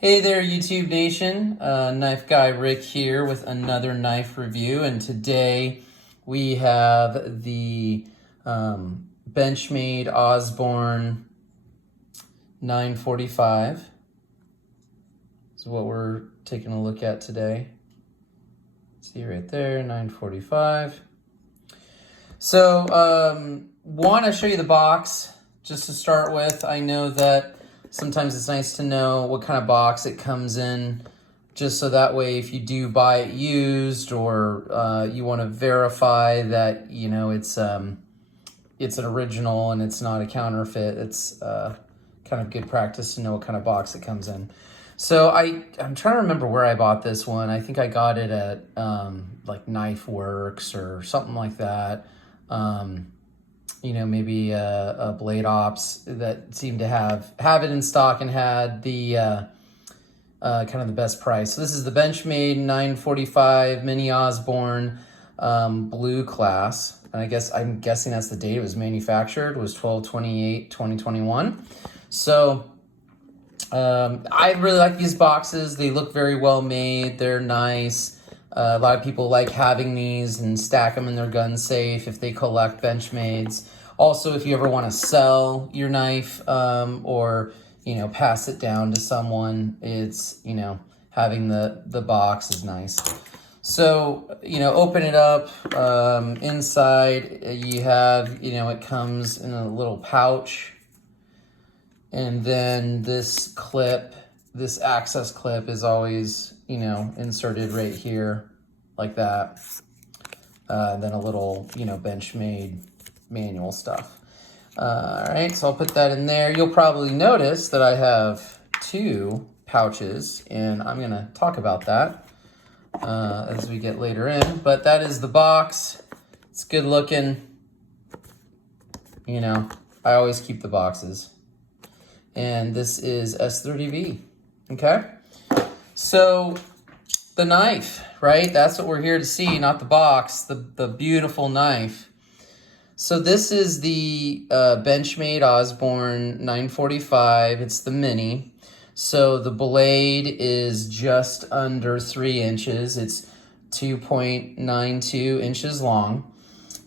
Hey there, YouTube Nation. Knife Guy Rick here with another knife review, and today we have the Benchmade Osborne 945. This is what we're taking a look at today. See right there, 945. So, want to show you the box just to start with. I know that sometimes it's nice to know what kind of box it comes in, just so that way if you do buy it used or you want to verify that, you know, it's an original and it's not a counterfeit. It's kind of good practice to know what kind of box it comes in. So I'm trying to remember where I bought this one. I think I got it at like Knife Works or something like that. You know, maybe a Blade Ops that seemed to have it in stock and had the kind of the best price. So this is the Benchmade 945 Mini Osborne blue class. And I'm guessing that's the date it was manufactured. It was 12/28/2021. So I really like these boxes. They look very well made. They're nice. A lot of people like having these and stack them in their gun safe if they collect Benchmades. Also, if you ever want to sell your knife or, you know, pass it down to someone, it's, you know, having the box is nice. So, you know, open it up. Inside you have, you know, it comes in a little pouch. And then this clip, this access clip is always, you know, inserted right here like that. Then a little, you know, Benchmade manual stuff. All right, so I'll put that in there. You'll probably notice that I have two pouches, and I'm gonna talk about that as we get later in. But that is the box. It's good looking. You know, I always keep the boxes. And this is S30V, okay? So the knife, right? That's what we're here to see, not the box, the beautiful knife. So this is the Benchmade Osborne 945. It's the mini. So the blade is just under 3 inches. It's 2.92 inches long.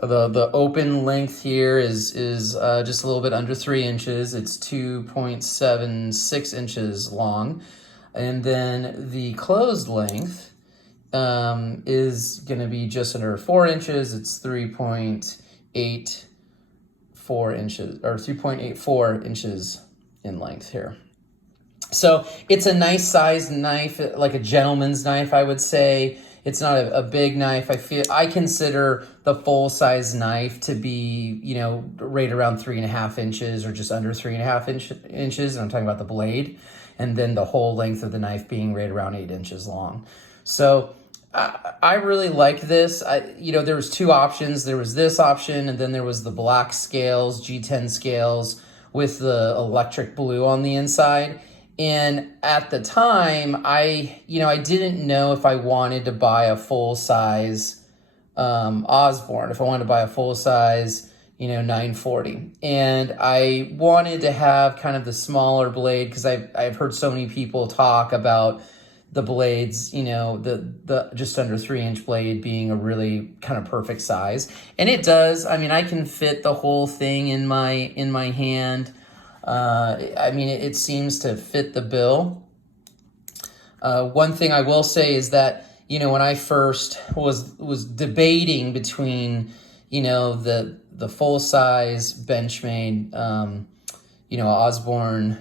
The open length here is just a little bit under 3 inches. It's 2.76 inches long. And then the closed length is going to be just under 4 inches. It's 3.84 inches, or 3.84 inches in length here. So it's a nice sized knife, like a gentleman's knife, I would say. It's not a big knife. I consider the full size knife to be, you know, right around 3.5 inches or just under 3.5 inches. And I'm talking about the blade, and then the whole length of the knife being right around 8 inches long. So I really like this. You know, there was two options. There was this option, and then there was the black scales, G10 scales with the electric blue on the inside. And at the time, I didn't know if I wanted to buy a full-size Osborne, if I wanted to buy a full-size, you know, 940. And I wanted to have kind of the smaller blade because I've heard so many people talk about the blades, you know, the just under 3-inch blade being a really kind of perfect size. And it does. I mean, I can fit the whole thing in my hand. I mean, it seems to fit the bill. One thing I will say is that, you know, when I first was debating between, you know, the full size Benchmade, you know, Osborne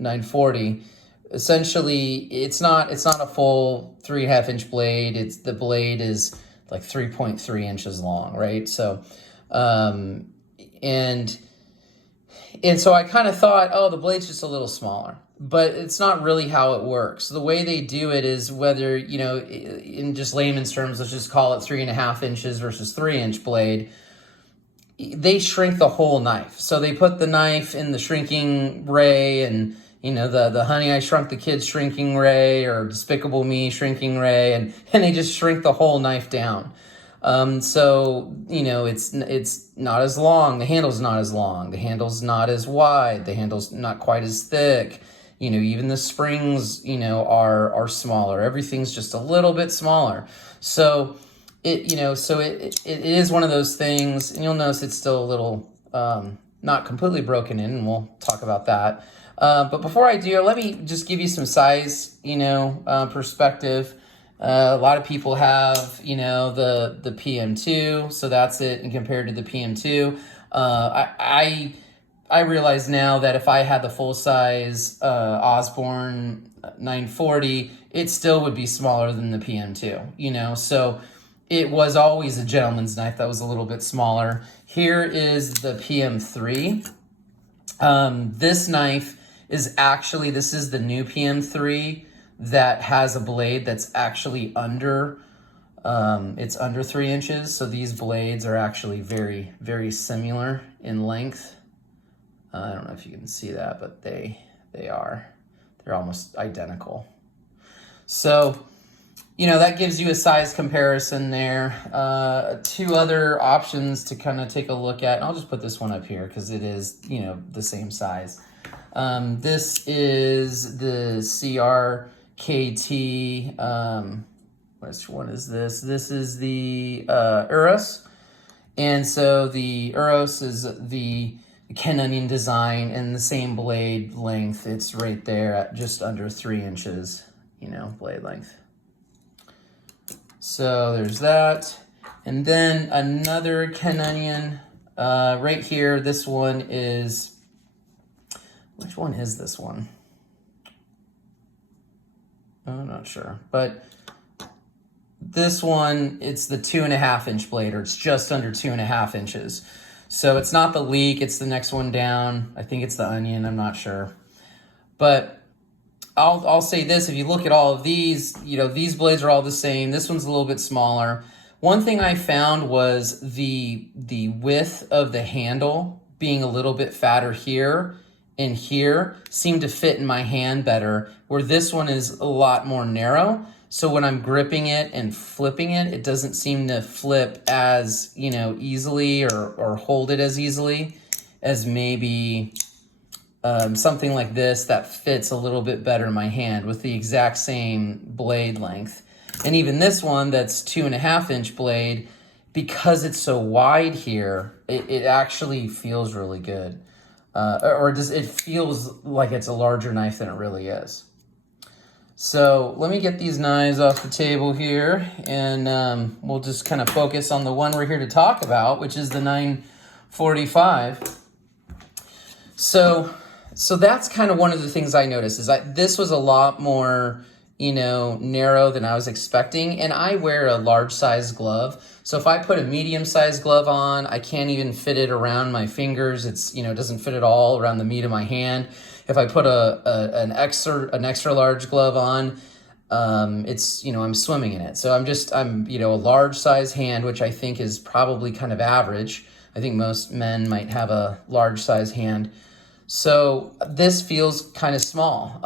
940, essentially it's not a full 3.5 inch blade. The blade is like 3.3 inches long, right? So, and so I kind of thought, oh, the blade's just a little smaller, but it's not really how it works. The way they do it is whether, you know, in just layman's terms, let's just call it 3.5 inches versus 3-inch blade. They shrink the whole knife. So they put the knife in the shrinking ray and, you know, the Honey, I Shrunk the Kids shrinking ray or Despicable Me shrinking ray, and they just shrink the whole knife down. So, you know, it's not as long. The handle's not as long. The handle's not as wide. The handle's not quite as thick. You know, even the springs, you know, are smaller. Everything's just a little bit smaller. So it, you know, so it is one of those things, and you'll notice it's still a little not completely broken in, and we'll talk about that. But before I do, let me just give you some size, you know, perspective. A lot of people have, you know, the PM2, so that's it, and compared to the PM2, I realize now that if I had the full size Osborne 940, it still would be smaller than the PM2, you know, so it was always a gentleman's knife that was a little bit smaller. Here is the PM3. This knife is actually, this is the new PM3 that has a blade that's actually under, it's under 3 inches. So these blades are actually very, very similar in length. I don't know if you can see that, but they are. They're almost identical. So, you know, that gives you a size comparison there. 2 other options to kind of take a look at. And I'll just put this one up here because it is, you know, the same size. This is the CRKT. Which one is this? This is the Uros. And so the Uros is the Ken Onion design and the same blade length. It's right there at just under 3 inches, you know, blade length. So there's that. And then another Ken Onion right here. This one is, which one is this one? I'm not sure, but this one, it's the 2.5 inch blade, or it's just under 2.5 inches. So it's not the Leek, it's the next one down. I think it's the Onion, I'm not sure. But I'll say this, if you look at all of these, you know, these blades are all the same. This one's a little bit smaller. One thing I found was the width of the handle being a little bit fatter here and here seemed to fit in my hand better, where this one is a lot more narrow. So when I'm gripping it and flipping it, it doesn't seem to flip as, you know, easily or hold it as easily as maybe something like this that fits a little bit better in my hand with the exact same blade length. And even this one that's 2.5 inch blade, because it's so wide here, it actually feels really good. It feels like it's a larger knife than it really is. So let me get these knives off the table here, and we'll just kind of focus on the one we're here to talk about, which is the 945. So that's kind of one of the things I noticed, is that this was a lot more, you know, narrow than I was expecting. And I wear a large size glove. So if I put a medium size glove on, I can't even fit it around my fingers. It's, you know, it doesn't fit at all around the meat of my hand. If I put an extra large glove on, it's, you know, I'm swimming in it. So I'm, you know, a large size hand, which I think is probably kind of average. I think most men might have a large size hand. So this feels kind of small.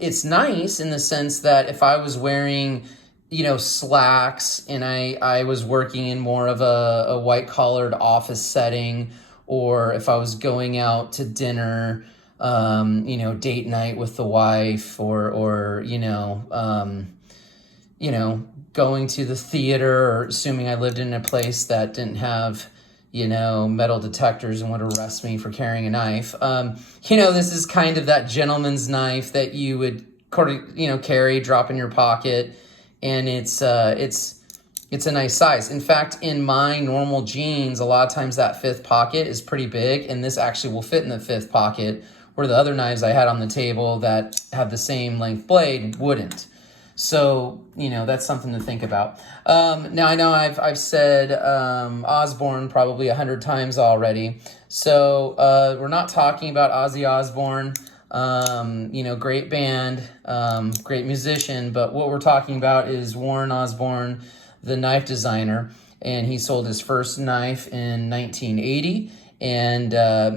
It's nice in the sense that if I was wearing, you know, slacks and I was working in more of a white collared office setting, or if I was going out to dinner, you know, date night with the wife, or you know, going to the theater, or assuming I lived in a place that didn't have, you know, metal detectors and would arrest me for carrying a knife. You know, this is kind of that gentleman's knife that you would, you know, carry, drop in your pocket, and it's a nice size. In fact, in my normal jeans, a lot of times that 5th pocket is pretty big, and this actually will fit in the 5th pocket, where the other knives I had on the table that have the same length blade wouldn't. So, you know, that's something to think about. Now, I know I've said Osborne probably 100 times already. So we're not talking about Ozzy Osbourne, you know, great band, great musician. But what we're talking about is Warren Osborne, the knife designer. And he sold his first knife in 1980 and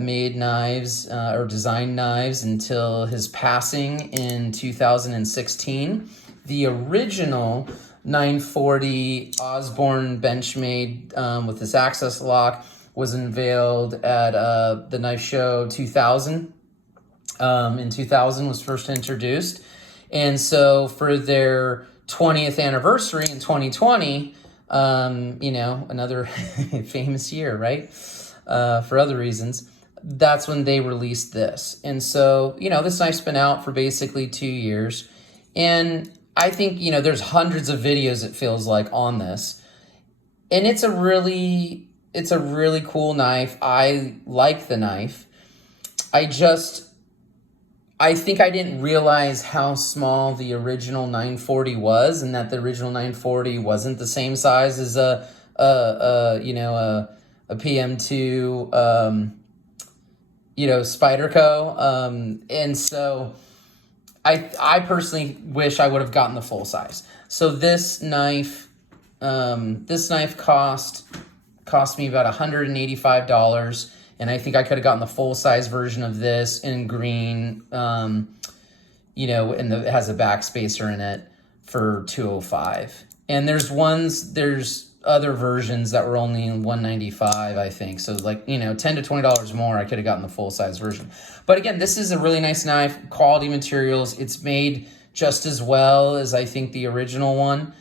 made knives or designed knives until his passing in 2016. The original 940 Osborne Benchmade with this access lock was unveiled at the Knife Show 2000. in 2000 was first introduced. And so for their 20th anniversary in 2020, you know, another famous year, right? For other reasons, that's when they released this. And so, you know, this knife's been out for basically 2 years. And I think, you know, there's hundreds of videos, it feels like, on this. And it's a really cool knife. I like the knife. I think I didn't realize how small the original 940 was, and that the original 940 wasn't the same size as a PM2, you know, Spyderco. And so I personally wish I would have gotten the full size. So this knife cost me about $185. And I think I could have gotten the full-size version of this in green, you know, and it has a backspacer in it for $205. And there's other versions that were only in $195, I think. So, like, you know, $10 to $20 more, I could have gotten the full-size version. But again, this is a really nice knife, quality materials. It's made just as well as I think the original one.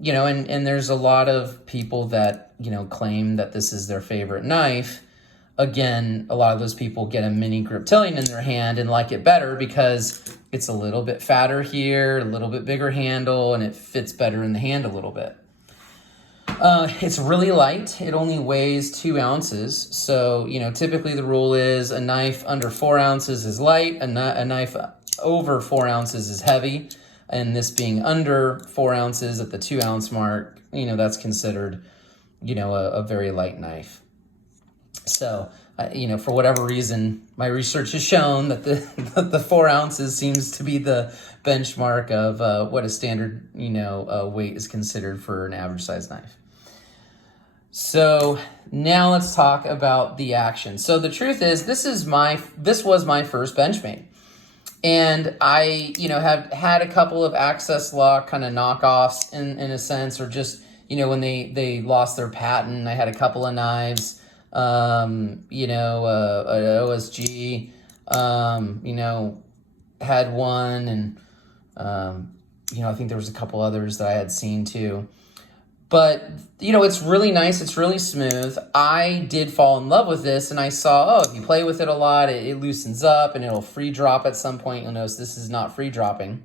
You know, and there's a lot of people that, you know, claim that this is their favorite knife. Again, a lot of those people get a mini Griptilian in their hand and like it better because it's a little bit fatter here, a little bit bigger handle, and it fits better in the hand a little bit. It's really light. It only weighs 2 ounces. So, you know, typically the rule is a knife under 4 ounces is light, a knife over 4 ounces is heavy. And this being under 4 ounces at the 2 ounce mark, you know, that's considered, you know, a very light knife. So, you know, for whatever reason, my research has shown that the 4 ounces seems to be the benchmark of what a standard, you know, weight is considered for an average size knife. So now let's talk about the action. So the truth is, this was my first Benchmade. And I, you know, have had a couple of Access Lock kind of knockoffs in a sense, or just, you know, when they lost their patent, I had a couple of knives, you know, an OSG, you know, had one, and, you know, I think there was a couple others that I had seen too. But, you know, it's really nice. It's really smooth. I did fall in love with this, and I saw, oh, if you play with it a lot, it loosens up, and it'll free drop at some point. You'll notice this is not free dropping.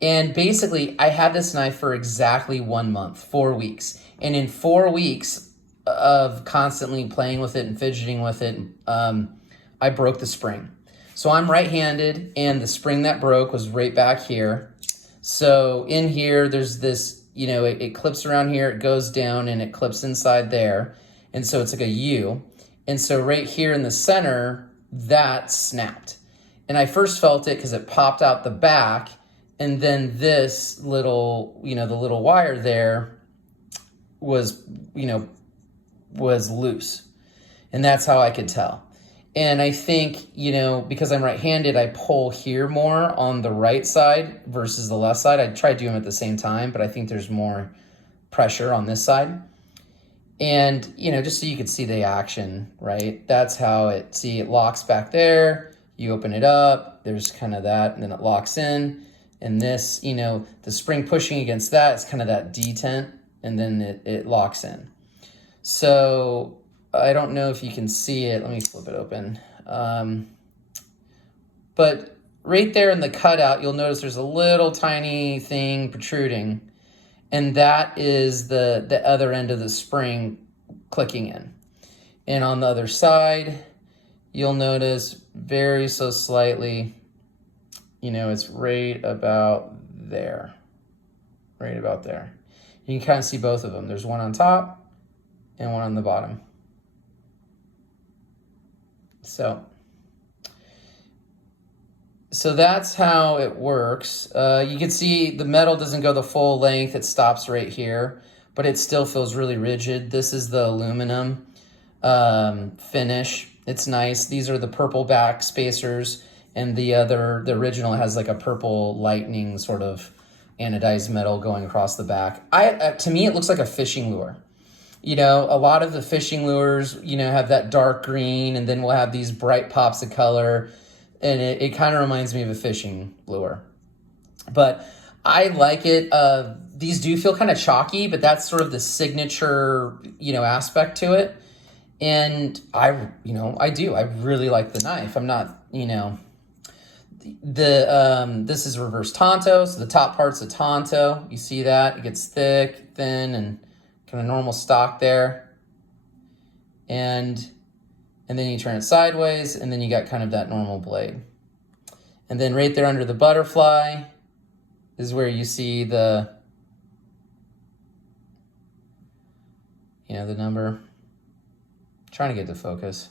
And basically, I had this knife for exactly 1 month, 4 weeks. And in 4 weeks of constantly playing with it and fidgeting with it, I broke the spring. So I'm right-handed, and the spring that broke was right back here. So in here, there's this, you know, it clips around here, it goes down, and it clips inside there. And so it's like a U. And so right here in the center, that snapped. And I first felt it because it popped out the back. And then this little, you know, the little wire there was, you know, was loose. And that's how I could tell. And I think, you know, because I'm right-handed, I pull here more on the right side versus the left side. I try to do them at the same time, but I think there's more pressure on this side. And, you know, just so you could see the action, right? That's how it locks back there. You open it up, there's kind of that, and then it locks in. And this, you know, the spring pushing against that is kind of that detent, and then it locks in. So I don't know if you can see it. Let me flip it open. But right there in the cutout, you'll notice there's a little tiny thing protruding. And that is the other end of the spring clicking in. And on the other side, you'll notice very so slightly, you know, it's right about there. Right about there. You can kind of see both of them. There's one on top and one on the bottom. So that's how it works. You can see the metal doesn't go the full length. It stops right here, but it still feels really rigid. This is the aluminum finish. It's nice. These are the purple back spacers, and the original has like a purple lightning sort of anodized metal going across the back. To me, it looks like a fishing lure. you know, a lot of the fishing lures, you know, have that dark green, and then we'll have these bright pops of color, and it kind of reminds me of a fishing lure. But I like it. These do feel kind of chalky, but that's sort of the signature, you know, aspect to it. And I really like the knife. I'm not, you know, this is reverse tanto, so the top part's a tanto. You see that? It gets thick, thin, and kind of normal stock there. And then you turn it sideways, and then you got kind of that normal blade. And then right there under the butterfly is where you see the, you know, the number. I'm trying to get to focus.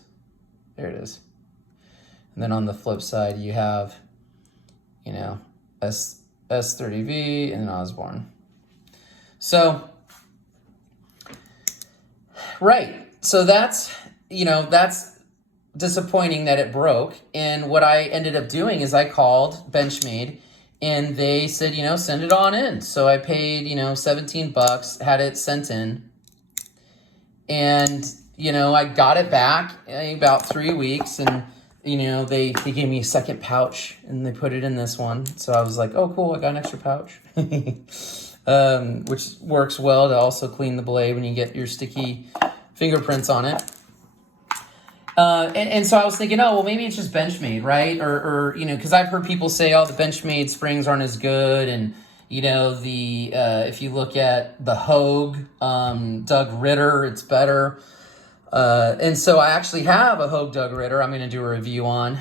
There it is. And then on the flip side, you have, you know, S30V and Osborne. So, right. So that's, you know, that's disappointing that it broke. And what I ended up doing is I called Benchmade, and they said, you know, send it on in. So I paid, you know, $17, had it sent in. And, you know, I got it back in about 3 weeks, and, you know, they gave me a second pouch, and they put it in this one. So I was like, oh, cool, I got an extra pouch. Which works well to also clean the blade when you get your sticky fingerprints on it. And so I was thinking, oh, well, maybe it's just Benchmade, right? Or you know, because I've heard people say, oh, the Benchmade springs aren't as good. And, you know, the if you look at the Hogue Doug Ritter, it's better. And so I actually have a Hogue Doug Ritter I'm going to do a review on.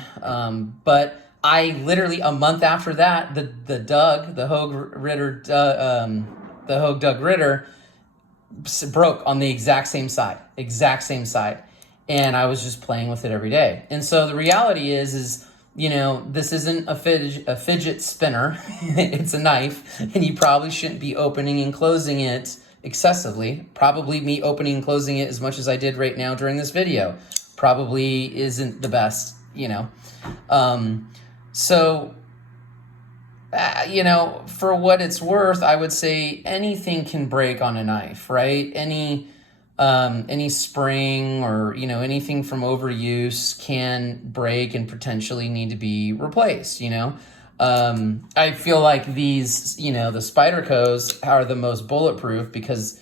But I literally, a month after that, the Hogue Doug Ritter broke on the exact same side. And I was just playing with it every day. And so the reality is, you know, this isn't a fidget spinner. It's a knife, and you probably shouldn't be opening and closing it excessively. Probably me opening and closing it as much as I did right now during this video probably isn't the best, you know. You know, for what it's worth, I would say anything can break on a knife, right? Any spring or, you know, anything from overuse can break and potentially need to be replaced, you know. I feel like these, you know, the Spydercos are the most bulletproof because,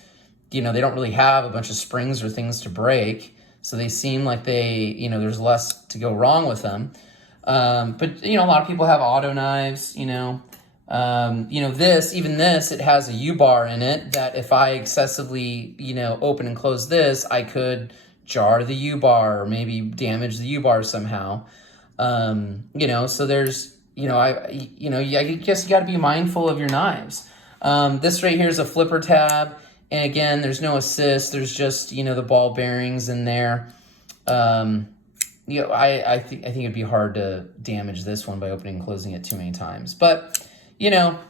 you know, they don't really have a bunch of springs or things to break. So they seem like they, you know, there's less to go wrong with them. But, you know, a lot of people have auto knives, you know. You know, this, it has a U-bar in it that if I excessively, you know, open and close this, I could jar the U-bar or maybe damage the U-bar somehow. You know, so there's, you know, I guess you got to be mindful of your knives. This right here is a flipper tab. And again, there's no assist. There's just, you know, the ball bearings in there. You know, I think it'd be hard to damage this one by opening and closing it too many times. But, you know,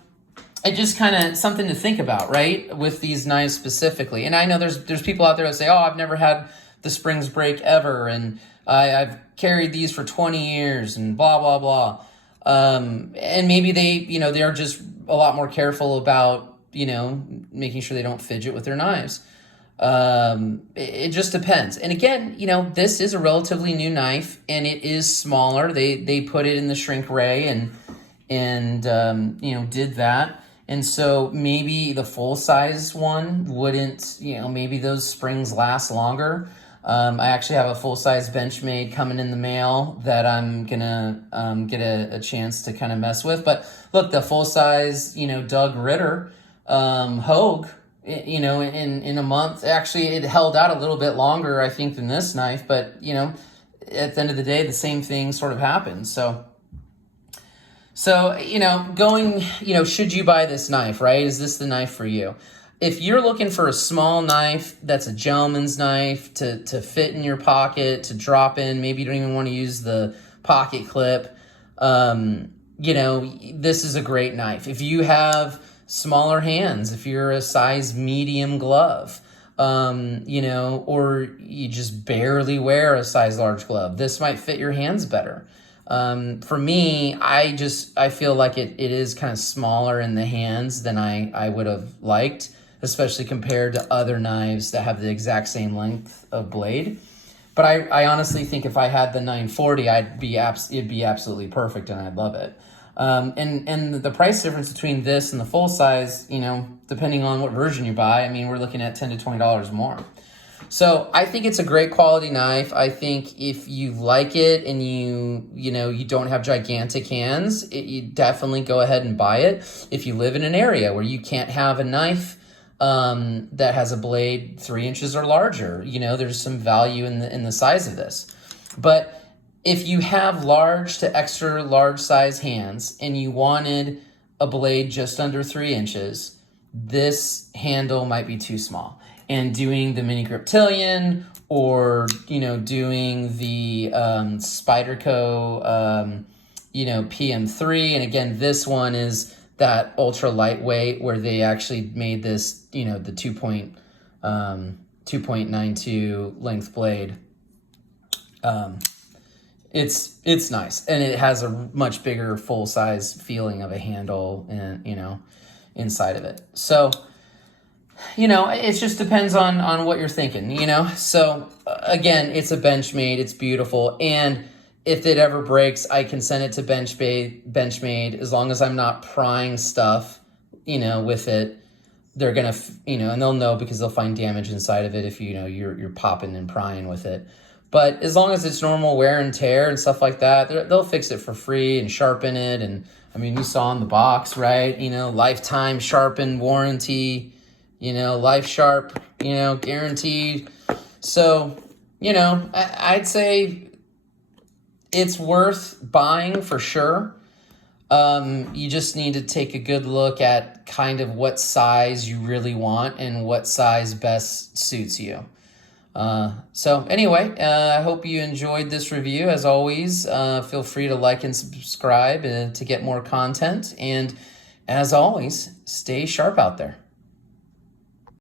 it just kind of something to think about, right? With these knives specifically. And I know there's people out there that say, oh, I've never had the springs break ever. And I've carried these for 20 years and blah, blah, blah. And maybe they, you know, they're just a lot more careful about, you know, making sure they don't fidget with their knives. It just depends. And again, you know, this is a relatively new knife and it is smaller. They put it in the shrink ray and you know, did that. And so maybe the full size one wouldn't, you know, maybe those springs last longer. I actually have a full size Benchmade coming in the mail that I'm gonna get a chance to kind of mess with. But look, the full size, you know, Doug Ritter Hogue, you know, in a month, actually it held out a little bit longer, I think, than this knife. But, you know, at the end of the day, the same thing sort of happens. So, you know, you know, should you buy this knife, right? Is this the knife for you? If you're looking for a small knife that's a gentleman's knife to fit in your pocket, to drop in, maybe you don't even want to use the pocket clip, you know, this is a great knife. If you have smaller hands, if you're a size medium glove, you know, or you just barely wear a size large glove, this might fit your hands better. For me, I feel like it is kind of smaller in the hands than I would have liked, especially compared to other knives that have the exact same length of blade. But I honestly think if I had the 940, it'd be absolutely perfect, and I'd love it. And the price difference between this and the full size, you know, depending on what version you buy, I mean, we're looking at $10 to $20 more. So I think it's a great quality knife. I think if you like it and you don't have gigantic hands, you definitely go ahead and buy it. If you live in an area where you can't have a knife that has a blade 3 inches or larger, you know, there's some value in the size of this. But if you have large to extra large size hands and you wanted a blade just under 3 inches, this handle might be too small. And doing the mini Griptilian or, you know, doing the Spyderco, PM3. And again, this one is that ultra lightweight where they actually made this, you know, the 2.92 length blade. It's nice, and it has a much bigger full size feeling of a handle, and, you know, inside of it. So, you know, it just depends on what you're thinking, you know? So again, it's a Benchmade, it's beautiful. And if it ever breaks, I can send it to Benchmade as long as I'm not prying stuff, you know, with it. They're going to, you know, and they'll know because they'll find damage inside of it if, you know, you're popping and prying with it. But as long as it's normal wear and tear and stuff like that, they'll fix it for free and sharpen it. And I mean, you saw in the box, right? You know, lifetime sharpen warranty, you know, life sharp, you know, guaranteed. So, you know, I'd say it's worth buying for sure. You just need to take a good look at kind of what size you really want and what size best suits you. So anyway, I hope you enjoyed this review. As always, feel free to like and subscribe to get more content. And as always, stay sharp out there.